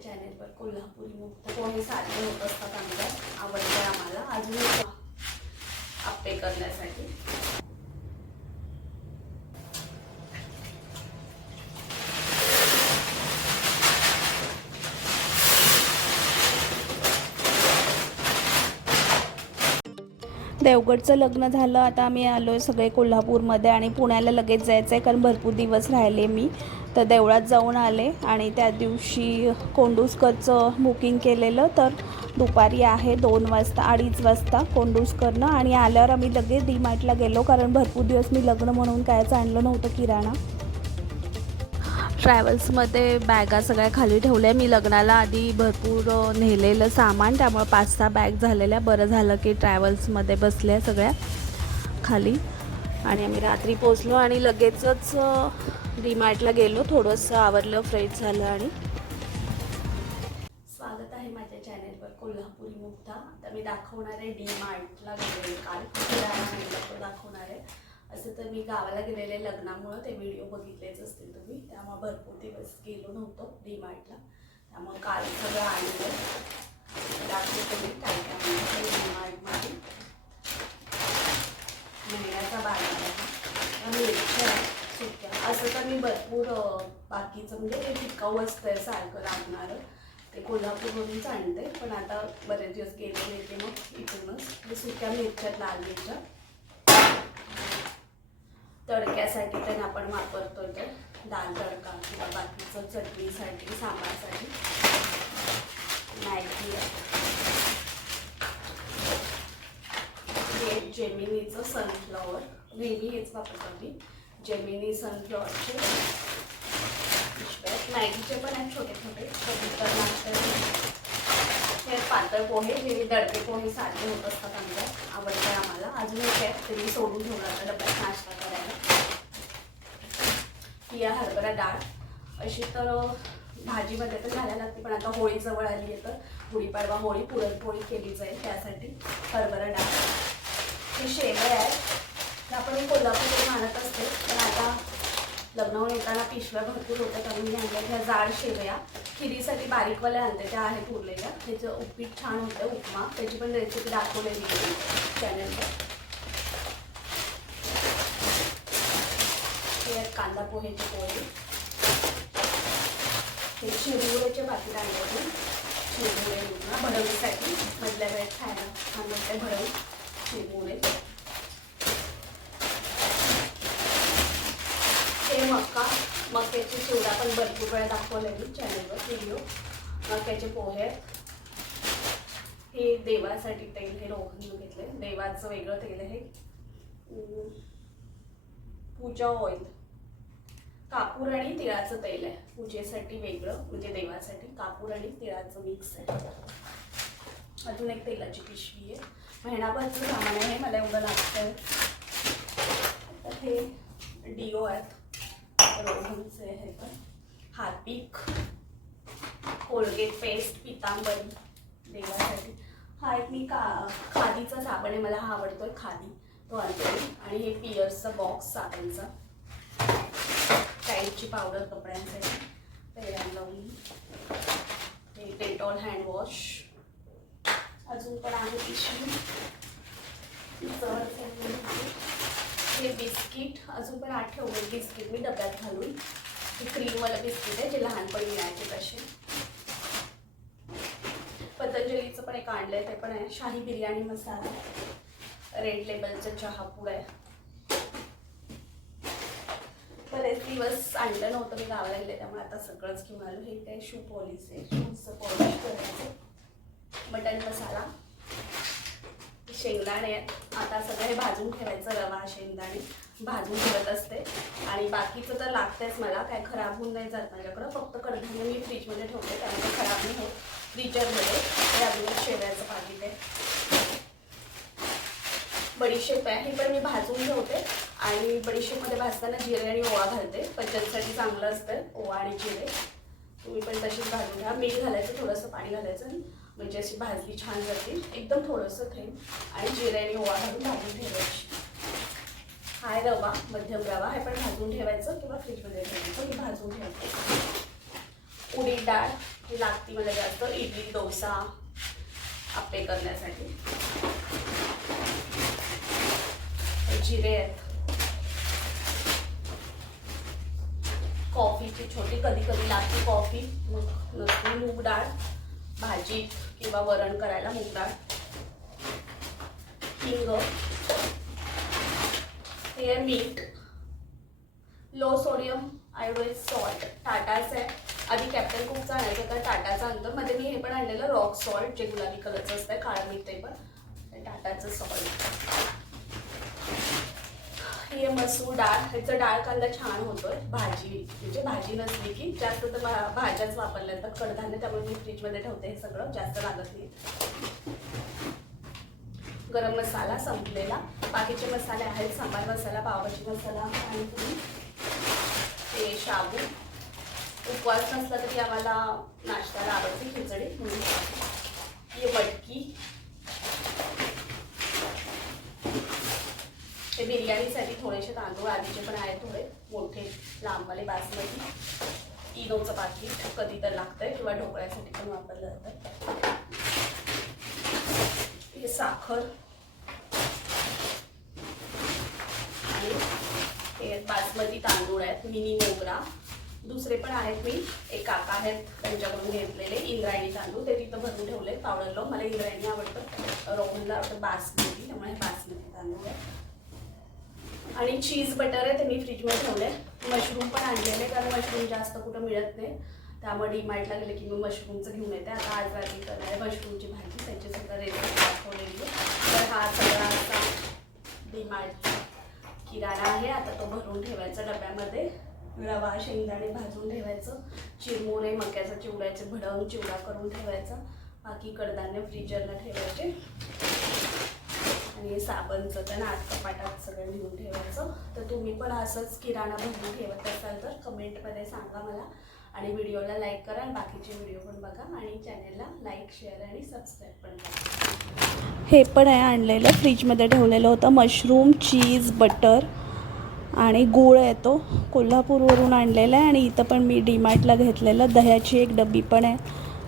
आपल्या चॅनेलवर कोल्हापुरी मुक्त कोणी सारखे होत असतात आमच्या. आवडते आम्हाला. अजून आपे करण्यासाठी. देवगडचं लग्न झालं. आता आम्ही आलो आहे सगळे कोल्हापूरमध्ये आणि पुण्याला लगेच जायचं आहे कारण भरपूर दिवस राहिले मी. तर देवळात जाऊन आले आणि त्या दिवशी कोंडूसकरचं बुकिंग केलेलं. तर दुपारी आहे दोन वाजता अडीच वाजता कोंडूसकरनं आणि आल्यावर आम्ही लगेच डीमार्टला गेलो. कारण भरपूर दिवस मी लग्न म्हणून कायच आणलं नव्हतं किराणा. ट्रॅव्हल्समध्ये बॅगा सगळ्या खाली ठेवल्या. मी लग्नाला आधी भरपूर नेलेलं सामान. त्यामुळे पाच सहा बॅग झालेल्या. बरं झालं की ट्रॅव्हल्समध्ये बसल्या सगळ्या खाली. आणि आम्ही रात्री पोचलो आणि लगेचच डीमार्टला गेलो. थोडंसं आवरलं फ्रेश झालं आणि स्वागत आहे माझ्या चॅनेलवर कोल्हापुरी मुक्ता. तर मी दाखवणार आहे डी मार्टला गेलेले काल. किराणा दाखवणार आहे. असं तर मी गावाला गेलेले लग्नामुळं ते व्हिडिओ बघितलेच असतील तुम्ही. त्यामुळे भरपूर दिवस गेलो नव्हतो डी मार्टला काल सगळं आणलं दाखवतो मी काय काय डीमार्टमध्ये डी मार्टमध्ये महिन्याचा बाजार आहे हा. मिरच्या आहे, असं तर मी भरपूर बाकीचं म्हणजे ते टिकाऊ असतंय सारखं लागणारं. ते कोल्हापूरमधूनच आणते पण आता बरेच दिवस गेले येते मग इथूनच. ते सुक्या मिरच्या लाल मिरच्या तडक्यासाठी पण आपण वापरतो ते दाल तडका किंवा बाकीचं चटणीसाठी सांबारसाठी. मॅगी. हे जेमिनीचं सनफ्लॉवर नेहमी हेच वापरतो मी जेमिनी सनफ्लॉवरचे आहेत. मॅगीचे पण आहेत छोटे छोटे. कबूतर नाश्त्याचे हे पातळ पोहे हे दडपे पोहे साधे होत असतात आमच्या. आवडतात आम्हाला. अजून एक आहे तरी सोडून ठेवलं आता डब्यात नाश्ता करायला. ही आहे हरभरा डाळ. अशी तर भाजीमध्ये तर घालायला लागते पण आता होळी जवळ आली आहे तर. गुढीपाडवा होळी पुरणपोळी केली जाईल त्यासाठी हरभरा डाळ. ही शेवया आहे आपण हे कोल्हापूरला आणत असते. पण आता लग्नावर येताना पिशव्या भरपूर होत्या त्यामुळे मी आणल्या ह्या जाड शेवया. खिरीसाठी बारीकवाल्या आणते त्या आहेत उरलेल्या. त्याचं उपीट छान होतं उपमा. त्याची पण रेसिपी दाखवलेली आहे चॅनलवर कांदा पोहेचे पोहे हे शिरगुळ्याचे पाकिट आणले होते चिरमुरे म्हणून मधल्या वेळेत खायला छान वाटतं भरवून. शिरगुळे हे मका मक्याची चिवडा पण भरपूर वेळा दाखवलेली चॅनलवर व्हिडिओ मक्याचे पोहे. हे देवासाठी तेल हे रोखून घेतले देवाचं वेगळं तेल आहे. पूजा ऑइल कापूर आणि तिळाचं तेल आहे. पूजेसाठी वेगळं म्हणजे देवासाठी कापूर आणि तिळाचं मिक्स आहे. अजून एक तेलाची पिशवी आहे. महिनाभरचं सामान आहे. मला एवढं लागतंय. तर हे डिओ आहेत रोहनचे हे पण. हार्पिक कोलगेट पेस्ट पितांबरी देवासाठी. हा एक मी का खादीचा साबण आहे मला हा आवडतो आहे खादी. तो आणते आणि हे पिअर्सचा बॉक्स साबणचा. टाईटची पावडर कपड्यांसाठी. तयार लावून हे डेटॉल हँडवॉश अजून पण आहे पिशवी जवळच हे बिस्किट अजून पण आठ ठेवले बिस्किट मी डब्यात घालून. हे क्रीमवाला बिस्किट आहे जे लहानपणी मिळायचे तसे. पतंजलीचं पण एक आणलं आहे ते पण आहे. शाही बिर्याणी मसाला. रेड लेबलचं चहा पूड आहे. बरेच दिवस आणलं नव्हतं मी गावाला गेले त्यामुळे आता सगळंच घेऊन आलो. हे काय शू पॉलिश आहे. शूजचं पॉलिश करायचं. मटन मसाला. शेंगदाणे आहेत आता सगळं हे भाजून ठेवायचं रवा शेंगदाणे भाजून ठेवत असते. आणि बाकीचं तर लागतंच मला काय खराब होऊन नाही जात माझ्याकडं. फक्त कडधान्य मी फ्रीजमध्ये ठेवते त्यामुळे खराब नाही होत फ्रीजरमध्ये. हे अजून शेवायचं शेवयाचं पाकिट आहे बडीशेप आहे हे पण मी भाजून ठेवते. आणि बडीशेपमध्ये भाजताना जिरे आणि ओवा घालते. पचनसाठी चांगलं असतं ओवा आणि जिरे. तुम्ही पण तशीच भाजून घ्या. मीठ घालायचं थोडंसं पाणी घालायचं. म्हणजे अशी भाजली छान जाते. एकदम थोडंसं थेंब आणि जिऱ्याने ओवा घालून भाजून ठेवायची. हाय रवा मध्यम रवा हे पण भाजून ठेवायचं किंवा फ्रीजमध्ये ठेवायचं. मी भाजून ठेवते उडीद डाळ ही लागती मला जास्त. इडली डोसा आप्पे करण्यासाठी. जिरे आहेत. कॉफीची छोटी कधी कधी लागते कॉफी. मग मूग डाळ भाजी. किंवा वरण करायला मूग हिंग. हे मीठ. लो सोडियम आयोडाईज सॉल्ट टाटाचं आहे. आधी कॅप्टन कुकचा आणायचं तर टाटाचा नंतर मध्ये मी हे पण आणलेलं रॉक सॉल्ट जे गुलाबी कलरचं असतं काळं मीठ ते पण. टाटाचं सॉल्ट हे मसूर डाळ ह्याचं डाळ कांदा छान होतोय. भाजी म्हणजे भाजी नसली की जास्त तर भाज्याच वापरल्या जातात. कडधान्य त्यामुळे मी फ्रीजमध्ये ठेवते हे सगळं जास्त लागत नाही. गरम मसाला संपलेला. बाकीचे मसाले आहेत सांबार मसाला पावभाजी मसाला आणि तुम्ही ते शाबू. उपवास नसला तरी आम्हाला नाश्त्याला आवडते खिचडी म्हणून. ही मटकी ते बिर्याणीसाठी थोडेसे तांदूळ आधीचे पण आहेत थोडे मोठे लांबवाले बासमती. इनोचं पाकिट कधी तर लागतंय किंवा ढोकळ्यासाठी पण वापरलं जातं. हे साखर. आणि हे बासमती तांदूळ आहेत मिनी मोगरा. दुसरे पण आहेत मी एक काका आहेत त्यांच्याकडून घेतलेले इंद्रायणी तांदूळ. ते तिथं भरून ठेवले पावडरलो मला इंद्रायणी आवडतं रोहनला आवडतं बासमती त्यामुळे बासमती तांदूळ आहे. आणि चीज बटर आहे ते मी फ्रीजमध्ये ठेवले मशरूम पण आणलेले कारण मशरूम जास्त कुठं मिळत नाही. त्यामुळे डीमार्टला गेले की मी मशरूमचं घेऊन येते. आता आज रात्री करणार आहे मशरूमची भाजी त्याची सगळं रेसिपी दाखवलेली. तर हा सगळा असा डीमार्टचा किराणा आहे. आता तो भरून ठेवायचा डब्यामध्ये. रवा शेंगदाणे भाजून ठेवायचं. चिरमुरे मक्याचं चिवड्याचे भडंग चिवडा करून ठेवायचा. बाकी कडधान्य फ्रीजरला ठेवायचे. आणि साबणचं तर नाटकपाटात सगळं लिहून ठेवायचं. तर तुम्ही पण असंच किराणा भरून ठेवत असाल तर कमेंटमध्ये सांगा मला. आणि व्हिडिओला लाईक करा आणि बाकीचे व्हिडिओ पण बघा. आणि चॅनलला लाईक शेअर आणि सबस्क्राईब पण करा. हे पण आहे आणलेलं. फ्रीजमध्ये ठेवलेलं होतं. मशरूम चीज बटर आणि गूळ आहे तो. कोल्हापूरवरून आणलेला आहे आणि इथं पण मी डीमार्टला घेतलेलं. दह्याची एक डबी पण आहे.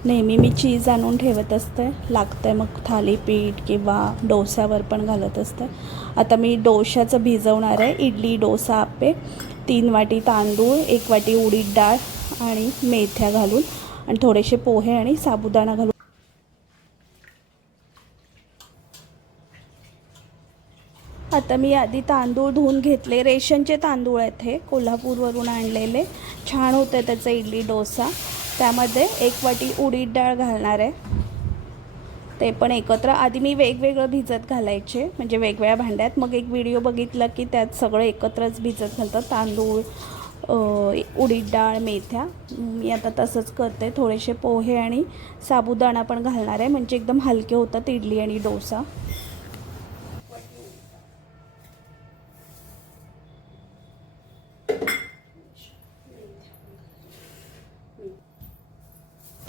नेहमी मी चीज आणून ठेवत असते. लागतं आहे मग थालीपीठ किंवा डोस्यावर पण घालत असते. आता मी डोश्याचं भिजवणार आहे. इडली डोसा आपे तीन वाटी तांदूळ एक वाटी उडीद डाळ आणि मेथ्या घालून आणि थोडेसे पोहे आणि साबुदाणा घालून आता मी आधी तांदूळ धुवून घेतले. रेशनचे तांदूळ आहेत हे. कोल्हापूरवरून आणलेले. छान होते त्याचा इडली डोसा. त्यामध्ये एक वाटी उडीद डाळ घालणार आहे. ते पण एकत्र. आधी मी वेगवेगळं भिजत घालायचे म्हणजे वेगवेगळ्या भांड्यात. मग एक व्हिडिओ बघितला की त्यात सगळं एकत्रच भिजत घालतात. तांदूळ उडीद डाळ मेथ्या. मी आता तसंच करते. थोडेसे पोहे आणि साबुदाणा पण घालणार आहे. म्हणजे एकदम हलके होतात इडली आणि डोसा.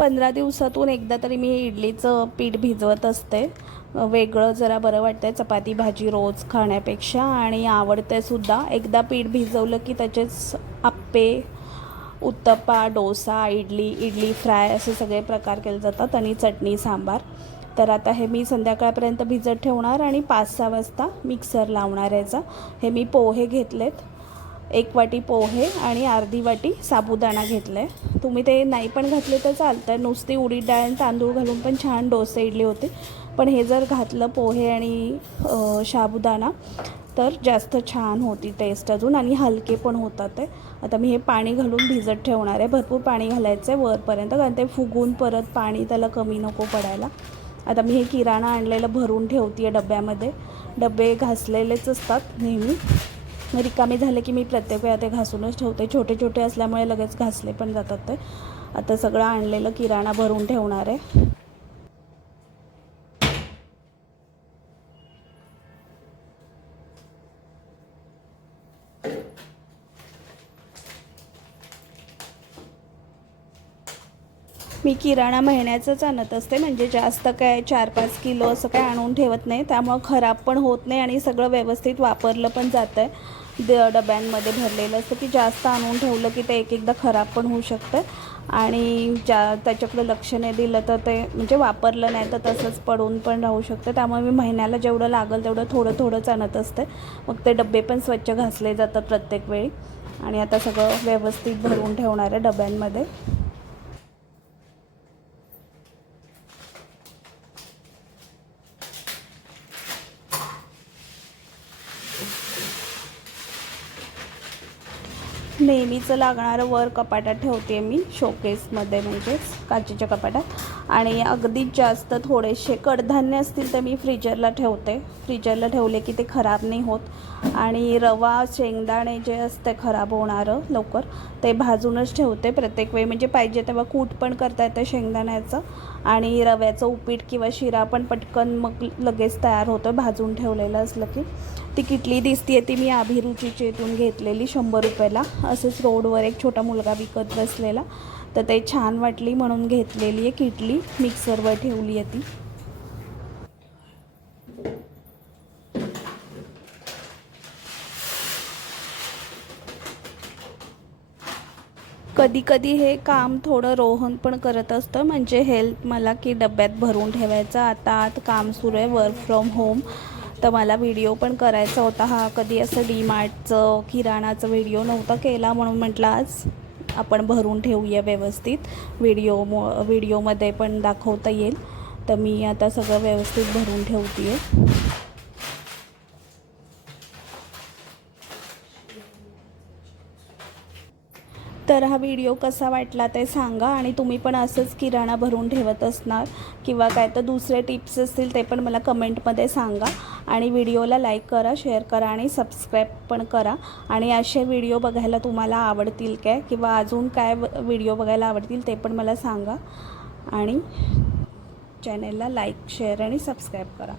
पंधरा दिवसातून एकदा तरी मी इडलीचं पीठ भिजवत असते. वेगळं जरा बरं वाटतं आहे चपाती भाजी रोज खाण्यापेक्षा आणि आवडतंय सुद्धा. एकदा पीठ भिजवलं की त्याचेच आप्पे उत्तप्पा डोसा इडली इडली फ्राय असे सगळे प्रकार केले जातात आणि चटणी सांबार. तर आता हे मी संध्याकाळपर्यंत भिजत ठेवणार आणि पाच सहा वाजता मिक्सर लावणार याचा. हे मी पोहे घेतलेत. एक वाटी पोहे आणि अर्धी वाटी साबुदाणा घेतला आहे तुम्ही ते नाही पण घातले तर चालतं नुसती उडीद डाळ आणि तांदूळ घालून पण छान डोसे इडली होते. पण हे जर घातलं पोहे आणि साबुदाणा तर जास्त छान होती टेस्ट अजून आणि हलके पण होतात ते. आता मी हे पाणी घालून भिजत ठेवणार आहे. भरपूर पाणी घालायचं आहे वरपर्यंत कारण ते फुगून परत पाणी त्याला कमी नको पडायला. आता मी हे किराणा आणलेलं भरून ठेवते डब्यामध्ये. डबे घासलेलेच असतात नेहमी. रिकामे झाले की मी प्रत्येक वेळा ते घासूनच ठेवते. छोटे छोटे असल्यामुळे लगेच घासले पण जातात ते. आता सगळं आणलेलं किराणा भरून ठेवणार आहे. मी किराणा महिन्याचंच आणत असते. म्हणजे जास्त काय चार पाच किलो असं काय आणून ठेवत नाही. त्यामुळं खराब पण होत नाही आणि सगळं व्यवस्थित वापरलं पण जातं आहे द डब्यांमध्ये भरलेलं असतं की जास्त आणून ठेवलं की ते एक एकदा खराब पण होऊ शकतं. आणि ज्या त्याच्याकडे लक्ष नाही दिलं तर ते म्हणजे वापरलं नाही तर तसंच पडून पण राहू शकतं. त्यामुळे मी महिन्याला जेवढं लागेल तेवढं थोडं थोडंच आणत असते. मग ते डबे पण स्वच्छ घासले जातात प्रत्येक वेळी. आणि आता सगळं व्यवस्थित भरून ठेवणार आहे डब्यांमध्ये. नेहमीचं लागणारं वर कपाटात ठेवते मी शोकेसमध्ये म्हणजेच काचेच्या कपाटात. आणि अगदीच जास्त थोडेसे कडधान्य असतील तर मी फ्रीजरला ठेवते. फ्रीजरला ठेवले की ते खराब नाही होत. आणि रवा शेंगदाणे जे असते खराब होणारं लवकर ते भाजूनच ठेवते प्रत्येक वेळी. म्हणजे पाहिजे तेव्हा कूट पण करता येतं शेंगदाण्याचं. आणि रव्याचं उपीट किंवा शिरा पण पटकन मग लगेच तयार होतं भाजून ठेवलेलं असलं की. ती किटली दिसतीये ती मी अभिरुचीची इथून घेतलेली शंभर रुपयाला. असंच रोडवर एक छोटा मुलगा विकत बसलेला. तर ते छान वाटली म्हणून घेतलेली आहे किटली. मिक्सरवर ठेवली आहे ती. कधी कधी हे काम थोडं रोहन पण करत असतं. म्हणजे हेल्प मला की डब्यात भरून ठेवायचं. आता आत काम सुरू आहे. Work from home. तर मला व्हिडिओ पण करायचा होता. हा कधी असं डीमार्टचं किराणाचं व्हिडिओ नव्हता केला म्हणून म्हटलं आज आपण भरून ठेवूया व्यवस्थित. व्हिडिओ व्हिडिओमध्ये पण दाखवता येईल. तर मी आता सगळं व्यवस्थित भरून ठेवते आहे तर हा व्हिडिओ कसा वाटला ते सांगा आणि तुम्ही पण असंच किराणा भरून ठेवत असणार किंवा काय तर दुसरे टिप्स असतील ते पण मला कमेंटमध्ये सांगा. आणि व्हिडिओला लाईक करा शेअर करा आणि सबस्क्राईब पण करा. आणि असे व्हिडिओ बघायला तुम्हाला आवडतील काय किंवा अजून काय व्हिडिओ बघायला आवडतील ते पण मला सांगा. आणि चॅनेलला लाईक शेअर आणि सबस्क्राईब करा.